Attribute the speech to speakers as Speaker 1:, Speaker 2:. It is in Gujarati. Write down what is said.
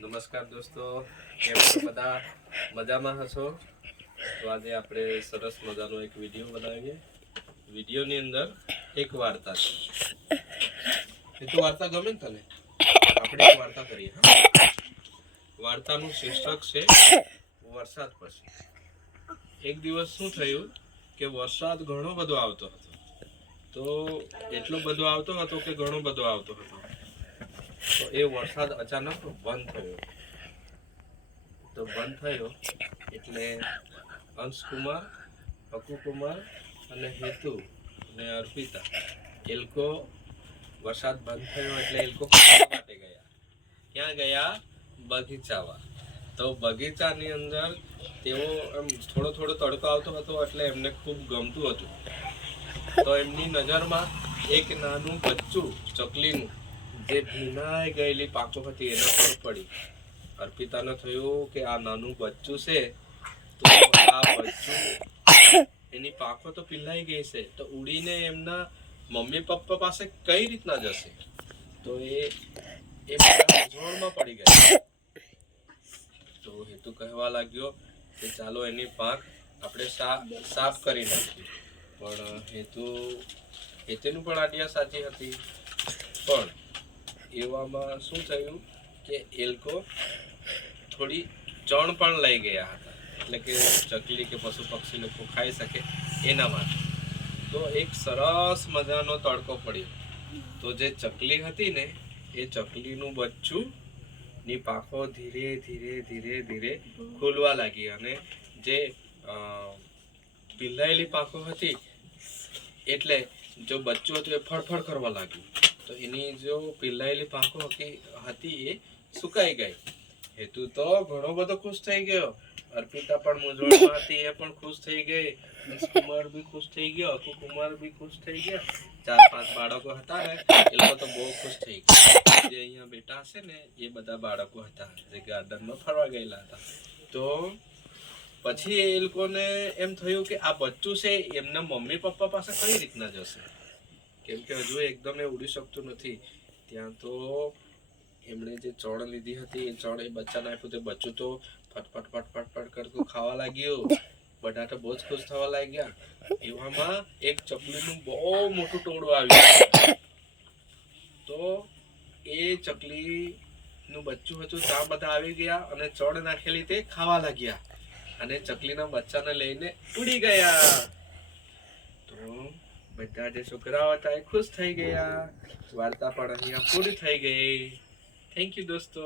Speaker 1: નમસ્કાર દોસ્તો, કેમ છો બધા? મજામાં હશો? તો આજે આપણે સરસ મજાનો એક વીડિયો બનાવીએ. વિડીયોની અંદર એક વાર્તા છે. એ તો વાર્તા ગમે ને તને? આપણે એક વાર્તા કરીએ, હા? વાર્તાનું શીર્ષક છે, વરસાદ પછી. એક દિવસ શું થયું કે વરસાદ ઘણો બધો આવતો હતો. તો એટલો બધો આવતો હતો કે ઘણો બધો આવતો હતો. તો એ વરસાદ અચાનક બંધ થયો. તો બંધ થયો એટલે અંશકુમાર, અકુકુમાર અને હેતુ અને અર્પિતા એ લોકો વરસાદ બંધ થયો એટલે એ લોકો માટે ગયા. ક્યાં ગયા? બગીચામાં. તો બગીચાની અંદર તેઓ એમ થોડો થોડો તડકો આવતો હતો એટલે એમને ખૂબ ગમતું હતું. તો એમની નજરમાં એક નાનું બચ્ચું ચકલીનું જે ભીનાઈ ગયેલી પાકો હતી એના પર પડી. અર્પિતાને થયું કે આ નાનું બચ્ચું છે, તો આ બચ્ચું એની પાકો તો પીલાઈ ગઈ છે, તો ઉડીને એમના મમ્મી પપ્પા પાસે કઈ રીતના જશે? તો એ એ મૂંઝવણમાં પડી ગયા. તો હેતુ કહેવા લાગ્યો કે ચાલો એની પાક આપણે સાફ કરી નાખીએ. પણ હેતુ, હેતુનું પણ આઈડિયા સાચી હતી. પણ એવામાં શું થયું કે એ લોકો થોડી ચણ પણ લઈ ગયા હતા. એટલે કે ચકલી કે પશુ પક્ષી લોકો ખાઈ શકે એના માટે. તો એક સરસ મજાનો તડકો પડ્યો. તો જે ચકલી હતી ને એ ચકલીનું બચ્ચું ની પાંખો ધીરે ધીરે ધીરે ધીરે ખુલવા લાગી અને જે અ, પીલાયેલી પાંખો હતી એટલે જો બચ્ચું હતું એ ફળફળ કરવા લાગ્યું. તો એની જો પીલાયેલી પાંખો હતી હતી એ સુકાઈ ગઈ હેતુ તો ઘણો બધો ખુશ થઈ ગયો અર્પિતા પણ મૂંઝવણમાં હતી એ પણ ખુશ થઈ ગઈ કુમાર બી ખુશ થઈ ગયો અકુ કુમાર બી ખુશ થઈ ગયા ચાર પાંચ બાળકો હતા ને એ લોકો તો બહુ ખુશ થઈ ગયા. જે અહીંયા બેઠા હશે ને એ બધા બાળકો હતા જે ગાર્ડનમાં ફરવા ગયેલા હતા. તો પછી એ લોકોને એમ થયું કે આ બચ્ચું છે એમના મમ્મી પપ્પા પાસે કઈ રીતના જશે? કેમ કે હજુ એકદમ એ ઉડી શકતું નથી. ત્યાં તો એમણે જે ચણ લીધી હતી, એ ચણ એ બચ્ચા નાખ્યું તે બચ્ચું તો ફટફટ ફટફટ ફટ કરતું ખાવા લાગ્યું. તો બહુ જ ખુશ થવા લાગ્યા. એવામાં એક ચકલીનું બહુ મોટું ટોળું આવ્યું. તો એ ચકલી નું બચ્ચું હતું, ત્યાં બધા આવી ગયા અને ચણ નાખેલી તે ખાવા લાગ્યા. અને ચકલીના બચ્ચાને લઈને ઉડી ગયા. બધા જે છોકરાઓ હતા એ ખુશ થઈ ગયા. વાર્તા પણ અહીંયા પૂરી થઈ ગઈ. થેન્ક યુ દોસ્તો.